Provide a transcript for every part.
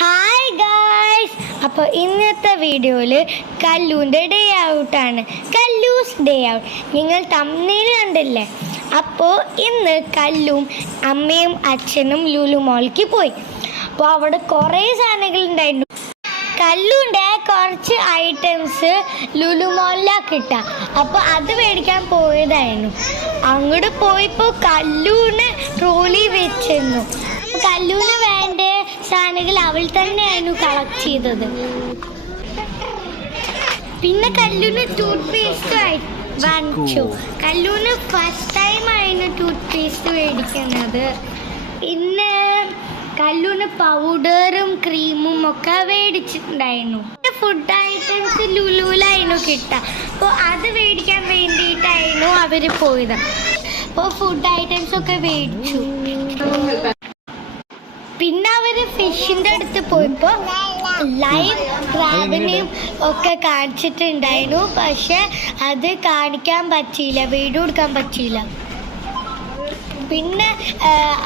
Hi guys, അപ്പോൾ ഇന്നത്തെ വീഡിയോയിൽ കല്ലൂൻ്റെ ഡേ ഔട്ടാണ്. കല്ലൂസ് ഡേ ഔട്ട് നിങ്ങൾ തമ്മിൽ കണ്ടില്ലേ. അപ്പോൾ ഇന്ന് കല്ലും അമ്മയും അച്ഛനും ലുലു മോളിലേക്ക് പോയി. അപ്പോൾ അവിടെ കുറേ സാധനങ്ങളുണ്ടായിരുന്നു. കല്ലുൻ്റെ കുറച്ച് ഐറ്റംസ് ലുലു മോളിലാണ് കിട്ടുക. അപ്പോൾ അത് മേടിക്കാൻ പോയതായിരുന്നു. അങ്ങോട്ട് പോയപ്പോൾ കല്ലൂന് ട്രോളി വെച്ചിരുന്നു. കല്ലൂന് വേണ്ട സാധനങ്ങൾ അവൾ തന്നെയായിരുന്നു കളക്ട് ചെയ്തത്. പിന്നെ കല്ലൂന് ടൂത്ത് പേസ്റ്റ് വാങ്ങിച്ചു. കല്ലൂന് ഫസ്റ്റ് ടൈം ആയിരുന്നു ടൂത്ത് പേസ്റ്റ് മേടിക്കുന്നത്. പിന്നെ കല്ലൂന് പൗഡറും ക്രീമും ഒക്കെ മേടിച്ചിട്ടുണ്ടായിരുന്നു. ഫുഡ് ഐറ്റംസ് ലുലുലായിരുന്നു കിട്ടുക. അപ്പോൾ അത് മേടിക്കാൻ വേണ്ടിയിട്ടായിരുന്നു അവർ പോയത്. അപ്പോൾ ഫുഡ് ഐറ്റംസ് ഒക്കെ മേടിച്ചു. പിന്നെ അവർ ഫിഷിൻ്റെ അടുത്ത് പോയപ്പോൾ ലൈവ് ക്രാബിനെയും ഒക്കെ കാണിച്ചിട്ടുണ്ടായിരുന്നു. പക്ഷെ അത് കാണിക്കാൻ പറ്റിയില്ല, വീഡിയോ എടുക്കാൻ പറ്റിയില്ല. പിന്നെ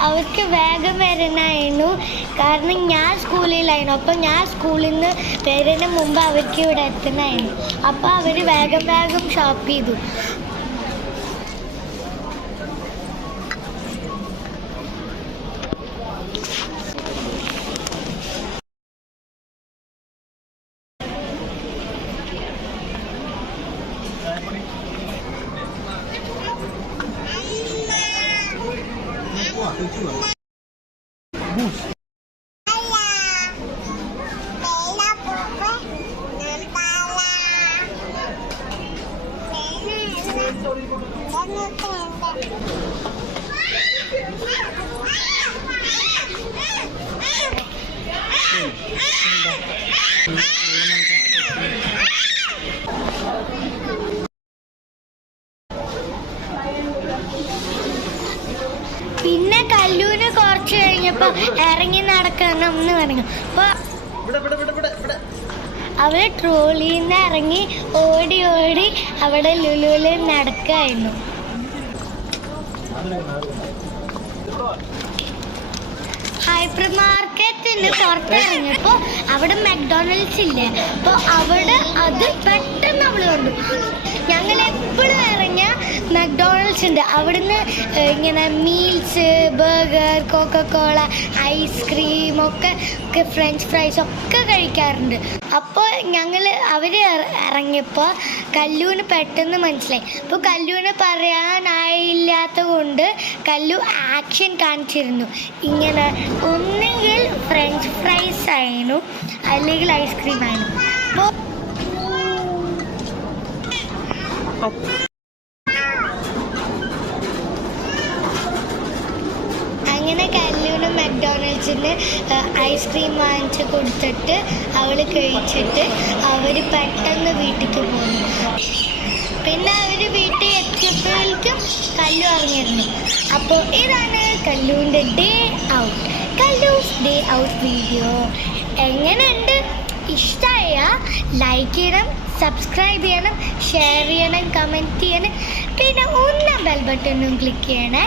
അവർക്ക് വേഗം വരണമായിരുന്നു, കാരണം ഞാൻ സ്കൂളിലായിരുന്നു. അപ്പം ഞാൻ സ്കൂളിൽ നിന്ന് വരുന്നതിന് മുമ്പ് അവർക്ക് ഇവിടെ എത്തണമായിരുന്നു. അപ്പോൾ അവർ വേഗം വേഗം ഷോപ്പ് ചെയ്തു. പിന്നെ കല്ലൂന് കുറച്ച് കഴിഞ്ഞപ്പോൾ ഇറങ്ങി നടക്കണം എന്ന് പറഞ്ഞു. അപ്പോൾ അവര് ട്രോളിയിൽ നിന്ന് ഇറങ്ങി ഓടി ഓടി അവിടെ ലുലുവിൽ നടക്കായിരുന്നു. ഹൈപ്പർ മാർക്കറ്റിന് പുറത്തിറങ്ങിയപ്പോൾ അവിടെ മക്ഡൊണാൾഡ്സ് ഇല്ലേ. അപ്പോൾ അവിടെ അത് പെട്ടെന്ന് അവൾ കണ്ടു. ഞങ്ങൾ എപ്പോഴും ഇറങ്ങിയ മക്ഡൊണാൾഡ്സ് ഉണ്ട്. അവിടുന്ന് ഇങ്ങനെ മീൽസ്, ബർഗർ, കോക്കക്കോള, ഐസ്ക്രീം ഒക്കെ ഫ്രഞ്ച് ഫ്രൈസ് ഒക്കെ കഴിക്കാറുണ്ട്. അപ്പോൾ അവർ ഇറങ്ങിയപ്പോൾ കല്ലൂന് പെട്ടെന്ന് മനസ്സിലായി. അപ്പോൾ കല്ലൂന് പറയാനായില്ലാത്ത കൊണ്ട് കല്ലു ആക്ഷൻ കാണിച്ചിരുന്നു. ഇങ്ങനെ ഒന്നുകിൽ ഫ്രഞ്ച് ഫ്രൈസ് ആയിരുന്നു, അല്ലെങ്കിൽ ഐസ്ക്രീം ആയിരുന്നു. അപ്പോൾ അങ്ങനെ കല്ലൂന് മക്ഡൊണാൾഡ്സിന് ഐസ്ക്രീം വാങ്ങിച്ച് കൊടുത്തിട്ട് അവൾ കഴിച്ചിട്ട് അവർ പെട്ടെന്ന് വീട്ടിലേക്ക് പോന്നു. പിന്നെ അവർ വീട്ടിൽ എത്തിയപ്പോഴേക്കും കല്ലു ഇറങ്ങിയിരുന്നു. അപ്പോൾ ഇതാണ് കല്ലൂൻ്റെ day out, കല്ലൂസ് day out video. എങ്ങനെയുണ്ട്? ഇഷ്ടമായ ലൈക്ക് ചെയ്യണം, സബ്സ്ക്രൈബ് ചെയ്യണം, ഷെയർ ചെയ്യണം, കമൻറ്റ് ചെയ്യണം. പിന്നെ ഒന്ന് ബെൽ ബട്ടണും ക്ലിക്ക് ചെയ്യണേ.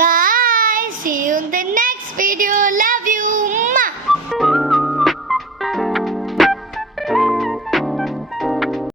Bye. See you in the next video.